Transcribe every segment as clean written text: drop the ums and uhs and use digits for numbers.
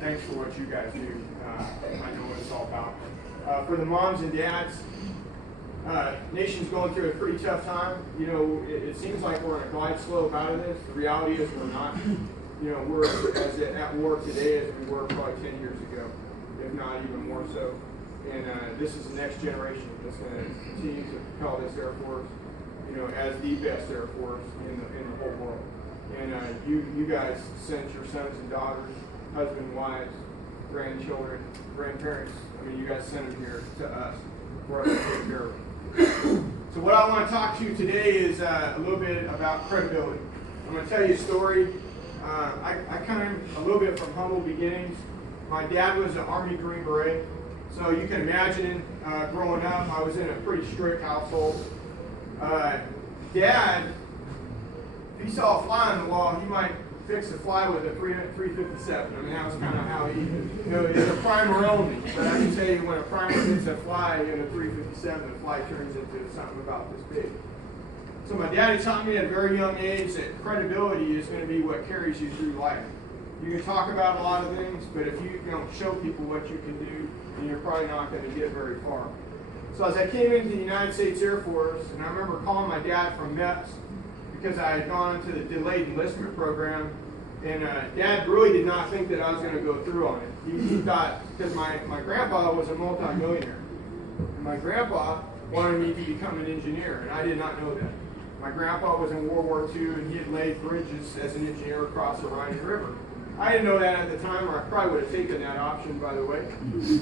thanks for what you guys do. I know what it's all about. For the moms and dads, nation's going through a pretty tough time. You know, it seems like we're on a glide slope out of this. The reality is we're not. You know, we're as at war today as we were probably 10 years ago, if not even more so. And this is the next generation that's going to continue to propel this Air Force, you know, as the best Air Force in the whole world. And you guys sent your sons and daughters, husbands, wives, grandchildren, grandparents. I mean, you guys sent them here to us for us to take care of them. So what I want to talk to you today is a little bit about credibility. I'm going to tell you a story. I come a little bit from humble beginnings. My dad was an Army Green Beret. So you can imagine growing up, I was in a pretty strict household. Dad, if he saw a fly on the wall, he might fix a fly with a 357. I mean, that was kind of how he, you know, it's a primer only. But I can tell you when a primer hits a fly in a 357, the fly turns into something about this big. So my daddy taught me at a very young age that credibility is going to be what carries you through life. You can talk about a lot of things, but if you don't show people what you can do, then you're probably not going to get very far. So as I came into the United States Air Force, and I remember calling my dad from MEPS because I had gone into the delayed enlistment program, and Dad really did not think that I was going to go through on it. He thought, because my grandpa was a multimillionaire, and my grandpa wanted me to become an engineer, and I did not know that. My grandpa was in World War II, and he had laid bridges as an engineer across the Rhine River. I didn't know that at the time, or I probably would have taken that option, by the way.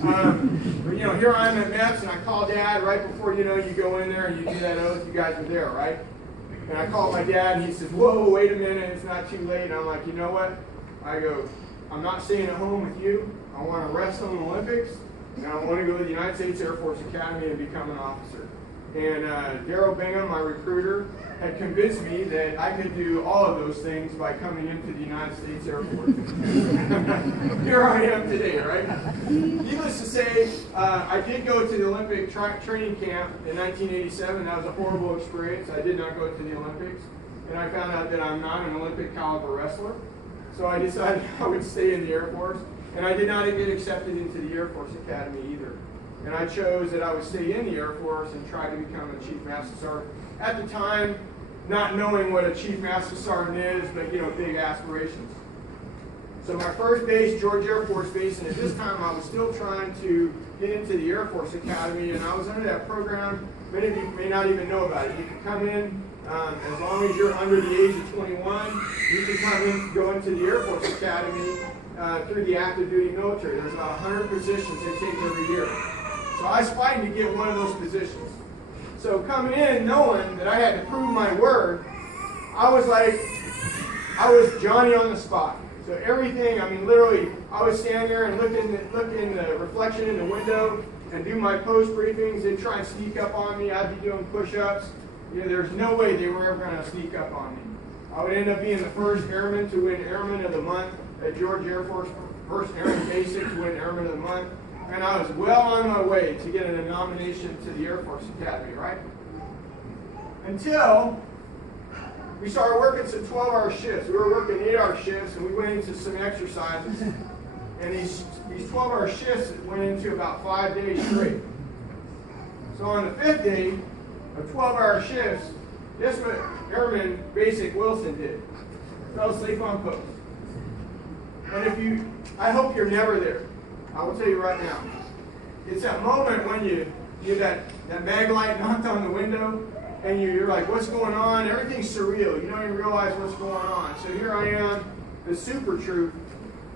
But, you know, here I am at MEPS, and I call Dad right before, you know, you go in there and you do that oath. You guys were there, right? And I called my dad, and he says, whoa, wait a minute, it's not too late. And I'm like, you know what? I go, I'm not staying at home with you. I want to wrestle in the Olympics, and I want to go to the United States Air Force Academy and become an officer. And Daryl Bingham, my recruiter, had convinced me that I could do all of those things by coming into the United States Air Force. Here I am today, right? Needless to say, I did go to the Olympic training camp in 1987. That was a horrible experience. I did not go to the Olympics. And I found out that I'm not an Olympic caliber wrestler. So I decided I would stay in the Air Force. And I did not get accepted into the Air Force Academy either. And I chose that I would stay in the Air Force and try to become a Chief Master Sergeant. At the time, not knowing what a Chief Master Sergeant is, but, you know, big aspirations. So my first base, George Air Force Base, and at this time I was still trying to get into the Air Force Academy, and I was under that program. Many of you may not even know about it. You can come in, as long as you're under the age of 21, you can come in, go into the Air Force Academy through the active duty military. There's about 100 positions they take every year. So I was fighting to get one of those positions. So coming in, knowing that I had to prove my word, I was Johnny on the spot. So everything, I mean, literally, I would stand there and look in the reflection in the window and do my post briefings. They'd try and sneak up on me. I'd be doing push-ups. You know, there's no way they were ever going to sneak up on me. I would end up being the first airman to win Airman of the Month at George Air Force, first Airman Basic to win Airman of the Month. And I was well on my way to getting a nomination to the Air Force Academy, right? Until we started working some 12-hour shifts. We were working 8-hour shifts, and we went into some exercises. And these 12-hour shifts went into about 5 days straight. So on the 5th day of 12-hour shifts, guess what Airman Basic Wilson did? Fell asleep on post. And I hope you're never there. I will tell you right now. It's that moment when you that mag light knocked on the window, and you're like, what's going on? Everything's surreal. You don't even realize what's going on. So here I am, the super troop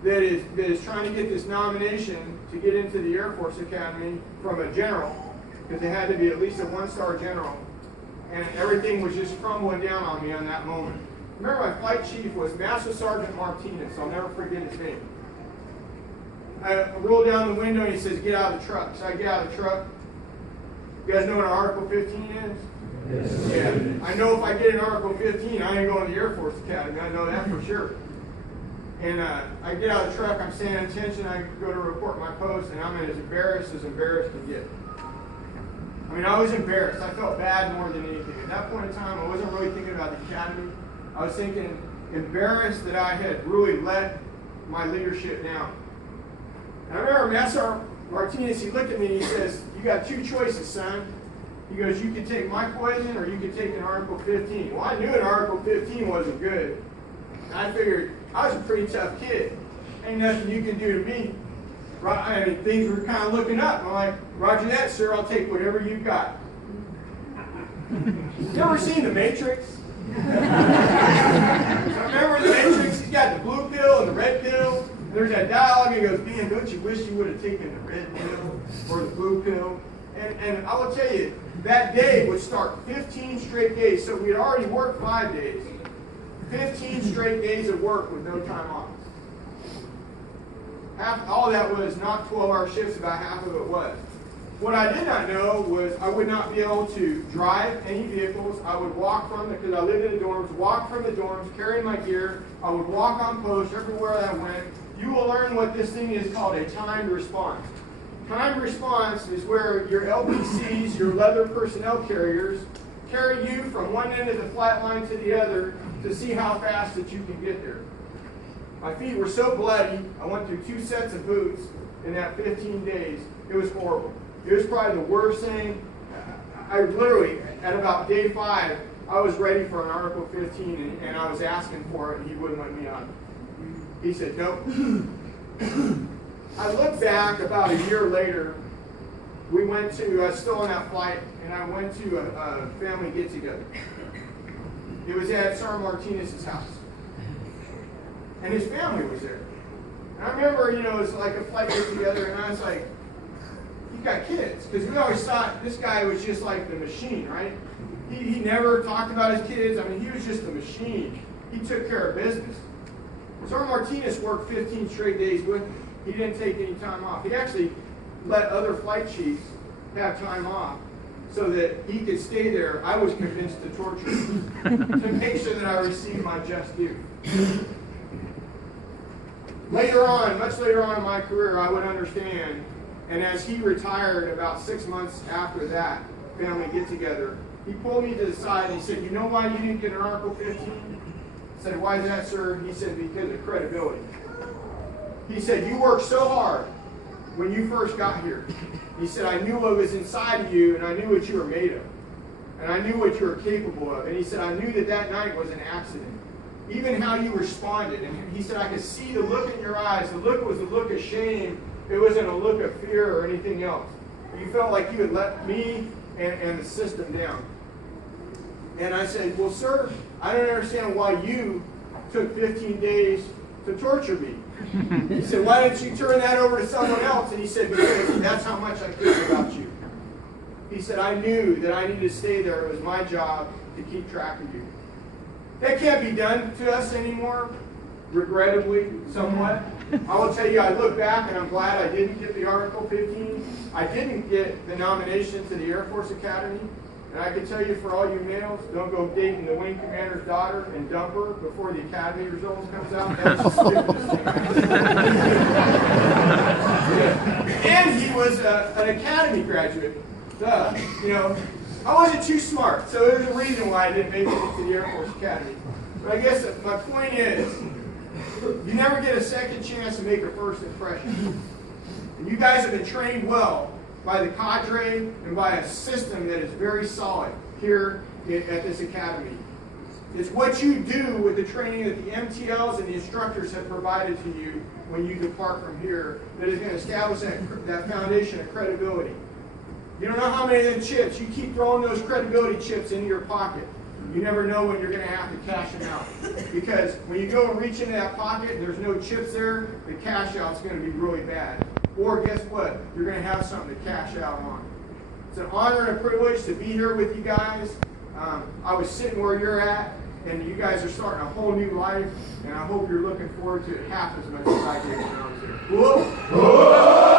that is trying to get this nomination to get into the Air Force Academy from a general, because it had to be at least a 1-star general. And everything was just crumbling down on me on that moment. Remember, my flight chief was Master Sergeant Martinez. I'll never forget his name. I roll down the window and he says, get out of the truck. So I get out of the truck. You guys know what an Article 15 is? Yes. Yeah. I know if I get an Article 15, I ain't going to the Air Force Academy. I know that for sure. And I get out of the truck, I'm standing at attention, I go to report my post, and I'm as embarrassed can get. I mean, I was embarrassed. I felt bad more than anything. At that point in time, I wasn't really thinking about the academy. I was thinking embarrassed that I had really let my leadership down. And I remember Master Martinez, he looked at me and he says, "You got two choices, son." He goes, "You can take my poison or you can take an Article 15. Well, I knew an Article 15 wasn't good. And I figured, I was a pretty tough kid. Ain't nothing you can do to me. I mean, things were kind of looking up. I'm like, "Roger that, sir. I'll take whatever you got." You ever seen The Matrix? So remember The Matrix? He's got the blue pill and the red pill. And there's that dialogue, and he goes, "Man, don't you wish you would have taken the red pill or the blue pill?" And I will tell you, that day would start 15 straight days. So we had already worked 5 days. 15 straight days of work with no time off. All that was not 12-hour shifts, about half of it was. What I did not know was I would not be able to drive any vehicles. I would walk from because I lived in the dorms, walk from the dorms, carrying my gear. I would walk on post everywhere I went. You will learn what this thing is called a timed response. Timed response is where your LPCs, your leather personnel carriers, carry you from one end of the flat line to the other to see how fast that you can get there. My feet were so bloody, I went through 2 sets of boots in that 15 days. It was horrible. It was probably the worst thing. I literally, at about day 5, I was ready for an Article 15, and I was asking for it, and he wouldn't let me on. He said, "Nope." I look back about a year later, we went to, still on that flight, and I went to a family get-together. It was at Sergeant Martinez's house. And his family was there. And I remember, it was like a flight get-together, and I was like, "You got kids?" Because we always thought this guy was just like the machine, right? He never talked about his kids. I mean, he was just the machine. He took care of business. Sergeant Martinez worked 15 straight days with me. He didn't take any time off. He actually let other flight chiefs have time off so that he could stay there. I was convinced to torture him to make sure that I received my just due. Later on, much later on in my career, I would understand. And as he retired about 6 months after that family get-together, he pulled me to the side and he said, "You know why you didn't get an Article 15? I said, "Why is that, sir?" He said, "Because of credibility." He said, "You worked so hard when you first got here." He said, "I knew what was inside of you, and I knew what you were made of. And I knew what you were capable of." And he said, "I knew that that night was an accident. Even how you responded." And he said, "I could see the look in your eyes. The look was a look of shame. It wasn't a look of fear or anything else. You felt like you had let me and the system down." And I said, "Well, sir, I don't understand why you took 15 days to torture me." He said, "Why didn't you turn that over to someone else?" And he said, "Because that's how much I care about you." He said, "I knew that I needed to stay there. It was my job to keep track of you." That can't be done to us anymore, regrettably, somewhat. I will tell you, I look back and I'm glad I didn't get the Article 15. I didn't get the nomination to the Air Force Academy. And I can tell you, for all you males, don't go dating the wing commander's daughter and dump her before the academy results comes out. That's the stupidest thing I And he was an academy graduate. Duh. I wasn't too smart, so there's a reason why I didn't make it to the Air Force Academy. But I guess my point is, you never get a second chance to make a first impression. And you guys have been trained well by the cadre and by a system that is very solid here at this academy. It's what you do with the training that the MTLs and the instructors have provided to you when you depart from here that is going to establish that foundation of credibility. You don't know how many of them chips. You keep throwing those credibility chips into your pocket. You never know when you're going to have to cash them out. Because when you go and reach into that pocket and there's no chips there, the cash out's going to be really bad. Or guess what? You're going to have something to cash out on. It's an honor and a privilege to be here with you guys. I was sitting where you're at, and you guys are starting a whole new life, and I hope you're looking forward to it half as much as I did when I was here. Whoa. Whoa.